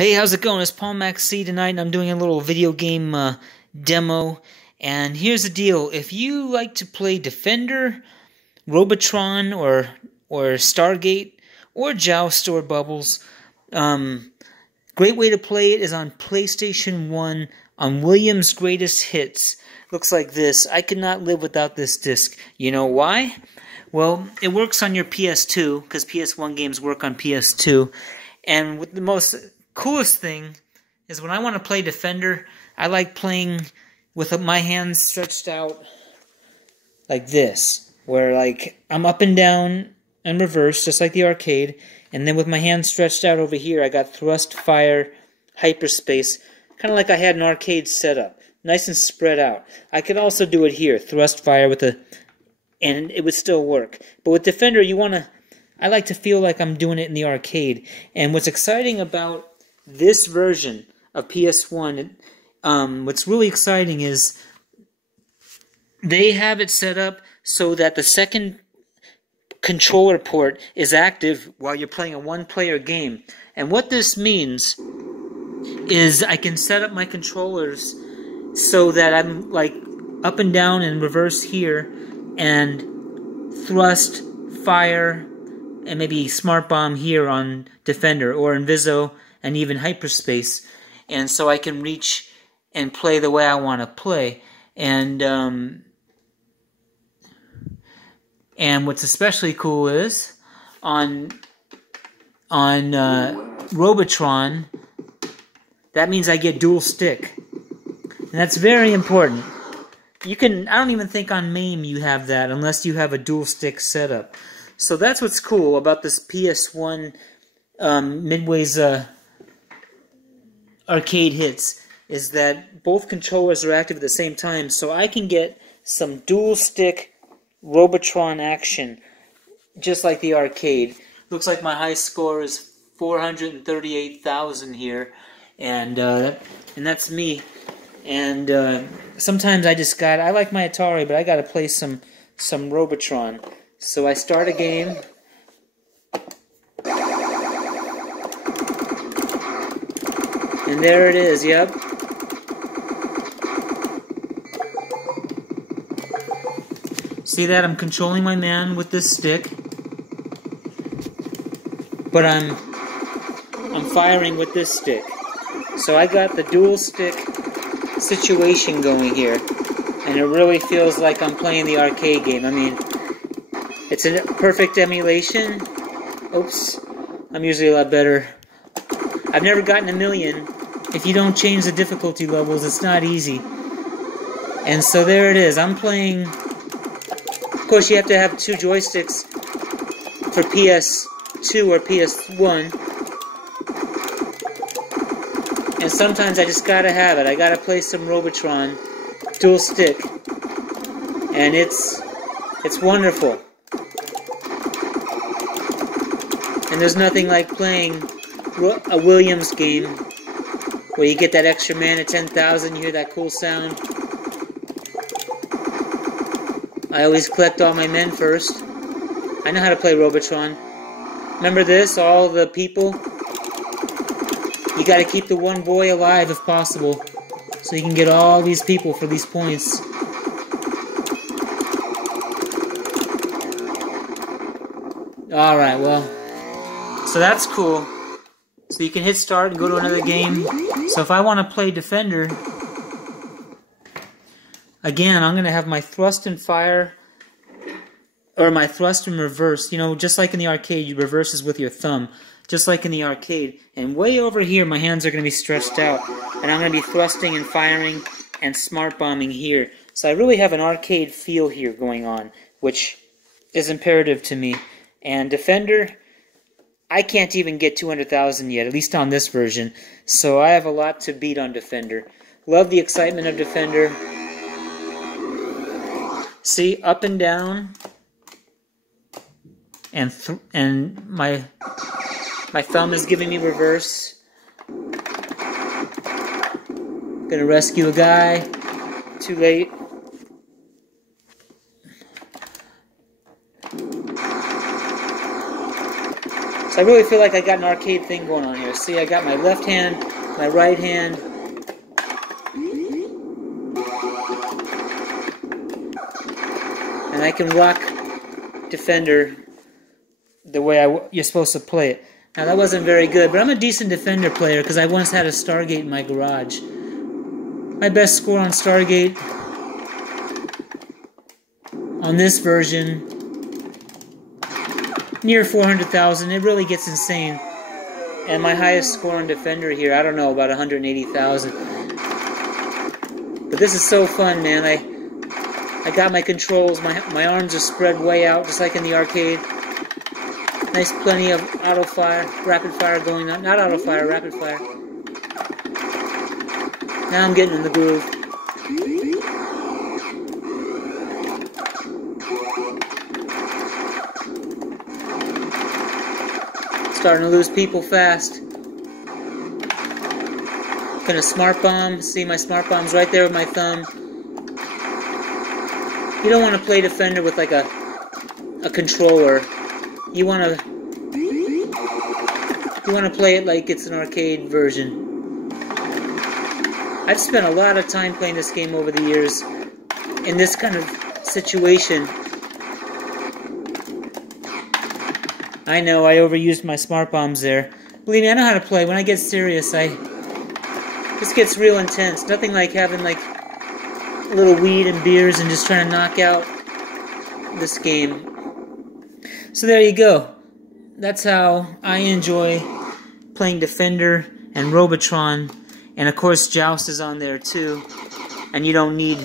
Hey, how's it going? It's Paul Max C tonight, and I'm doing a little video game demo. And here's the deal: if you like to play Defender, Robotron, or Stargate, or Joust or Bubbles, great way to play it is on PlayStation 1 on Williams' Greatest Hits. Looks like this. I could not live without this disc. You know why? Well, it works on your PS2 because PS1 games work on PS2, and with the most coolest thing is when I want to play Defender, I like playing with my hands stretched out like this, where like I'm up and down and reverse, just like the arcade, and then with my hands stretched out over here, I got thrust, fire, hyperspace, kind of like I had an arcade setup, nice and spread out. I could also do it here, thrust, fire and it would still work. But with Defender, I like to feel like I'm doing it in the arcade. And what's exciting about this version of PS1, what's really exciting is they have it set up so that the second controller port is active while you're playing a one-player game. And what this means is I can set up my controllers so that I'm like up and down and reverse here, and thrust, fire, and maybe smart bomb here on Defender, or Inviso, and even hyperspace, and so I can reach and play the way I want to play. And what's especially cool is on Robotron, that means I get dual stick, and that's very important. I don't even think on MAME you have that unless you have a dual stick setup. So that's what's cool about this PS1 Midway's arcade hits, is that both controllers are active at the same time, so I can get some dual stick Robotron action just like the arcade. Looks like my high score is 438,000 here, and that's me. And sometimes I like my Atari, but I gotta play some Robotron. So I start a game. And there it is, yep. See that? I'm controlling my man with this stick, but I'm firing with this stick. So I got the dual stick situation going here, and it really feels like I'm playing the arcade game. I mean, it's a perfect emulation. Oops, I'm usually a lot better. I've never gotten a million. If you don't change the difficulty levels, it's not easy. And so there it is. I'm playing. Of course, you have to have two joysticks for PS2 or PS1. And sometimes I just gotta have it. I gotta play some Robotron dual stick, and it's wonderful. And there's nothing like playing a Williams game where you get that extra man at 10,000. You hear that cool sound. I always collect all my men first. I know how to play Robotron. Remember this? All the people. You gotta keep the one boy alive if possible, so you can get all these people for these points. Alright, well, so that's cool. So you can hit start and go to another game. So if I want to play Defender, again, I'm going to have my thrust and fire, or my thrust and reverse. You know, just like in the arcade, you reverse is with your thumb. Just like in the arcade. And way over here, my hands are going to be stretched out. And I'm going to be thrusting and firing and smart bombing here. So I really have an arcade feel here going on, which is imperative to me. And Defender, I can't even get 200,000 yet, at least on this version. So I have a lot to beat on Defender. Love the excitement of Defender. See, up and down. And my thumb is giving me reverse. Gonna rescue a guy. Too late. So So I really feel like I got an arcade thing going on here. See, I got my left hand, my right hand. And I can rock Defender the way you're supposed to play it. Now that wasn't very good, but I'm a decent Defender player because I once had a Stargate in my garage. My best score on Stargate on this version, near 400,000. It really gets insane. And my highest score on Defender here, I don't know, about 180,000. But this is so fun, man. I got my controls, my arms are spread way out, just like in the arcade. Nice, plenty of auto fire, rapid fire going on. Not auto fire, rapid fire. Now I'm getting in the groove. Starting to lose people fast. Gonna smart bomb. See, my smart bomb's right there with my thumb. You don't want to play Defender with like a controller. You want to play it like it's an arcade version. I've spent a lot of time playing this game over the years in this kind of situation. I know I overused my smart bombs there. Believe me, I know how to play. When I get serious, this gets real intense. Nothing like having like a little weed and beers and just trying to knock out this game. So there you go. That's how I enjoy playing Defender and Robotron. And of course Joust is on there too. And you don't need...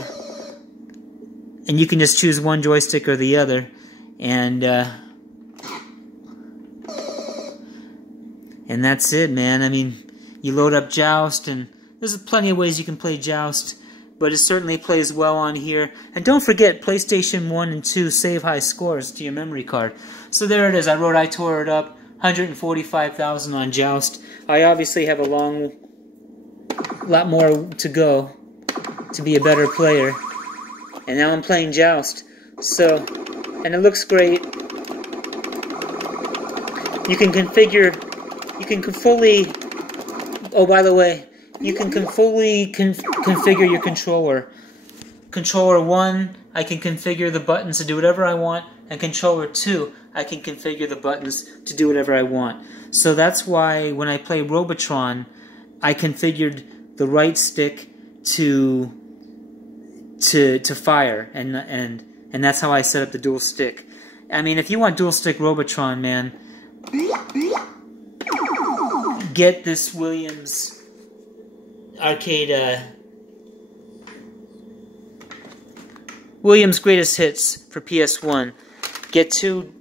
And you can just choose one joystick or the other. And that's it, man. I mean, you load up Joust, and there's plenty of ways you can play Joust. But it certainly plays well on here. And don't forget, PlayStation 1 and 2 save high scores to your memory card. So there it is. I tore it up. 145,000 on Joust. I obviously have a lot more to go to be a better player. And now I'm playing Joust. So, and it looks great. You can configure, oh, by the way, you can fully configure your controller. Controller 1, I can configure the buttons to do whatever I want, and controller 2, I can configure the buttons to do whatever I want. So that's why when I play Robotron, I configured the right stick to fire, and that's how I set up the dual stick. I mean, if you want dual stick Robotron, man, get this Williams arcade, Williams Greatest Hits for PS1. Get 2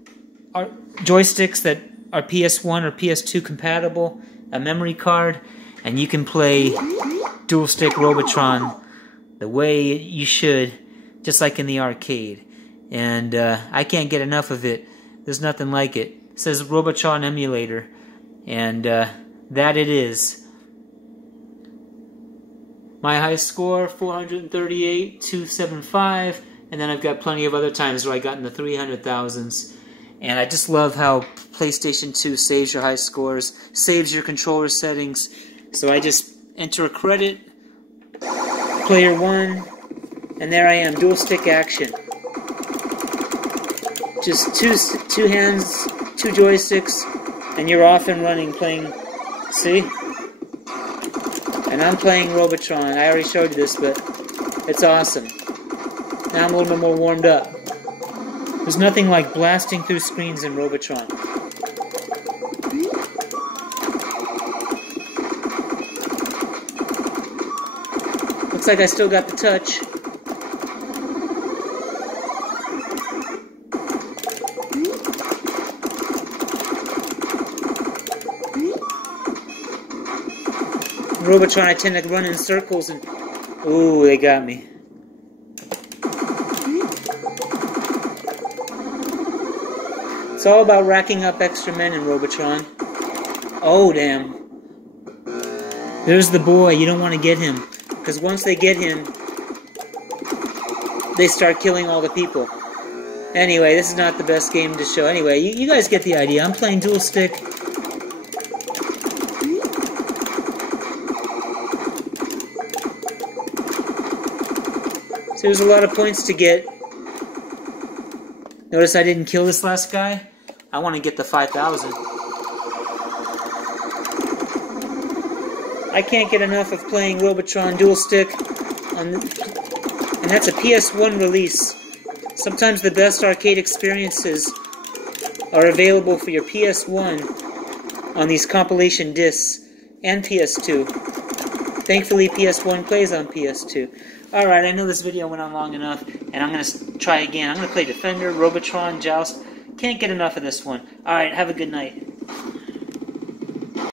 joysticks that are PS1 or PS2 compatible, a memory card, and you can play dual stick Robotron the way you should, just like in the arcade. And I can't get enough of it. There's nothing like it. It says Robotron emulator, and that it is. My high score, 438,275, and then I've got plenty of other times where I got in the 300,000s. And I just love how PlayStation 2 saves your high scores, saves your controller settings. So I just enter a credit, player 1, and there I am, dual stick action. Just two hands, 2 joysticks, and you're off and running playing, see? And I'm playing Robotron. I already showed you this, but it's awesome. Now I'm a little bit more warmed up. There's nothing like blasting through screens in Robotron. Looks like I still got the touch. Robotron, I tend to run in circles and... Ooh, they got me. It's all about racking up extra men in Robotron. Oh, damn. There's the boy. You don't want to get him. Because once they get him, they start killing all the people. Anyway, this is not the best game to show. Anyway, you guys get the idea. I'm playing dual stick there's a lot of points to get. Notice I didn't kill this last guy. I want to get the 5,000. I can't get enough of playing Robotron Dual Stick, and that's a PS1 release. Sometimes the best arcade experiences are available for your PS1 on these compilation discs, and PS2. Thankfully, PS1 plays on PS2. Alright, I know this video went on long enough, and I'm going to try again. I'm going to play Defender, Robotron, Joust. Can't get enough of this one. Alright, have a good night.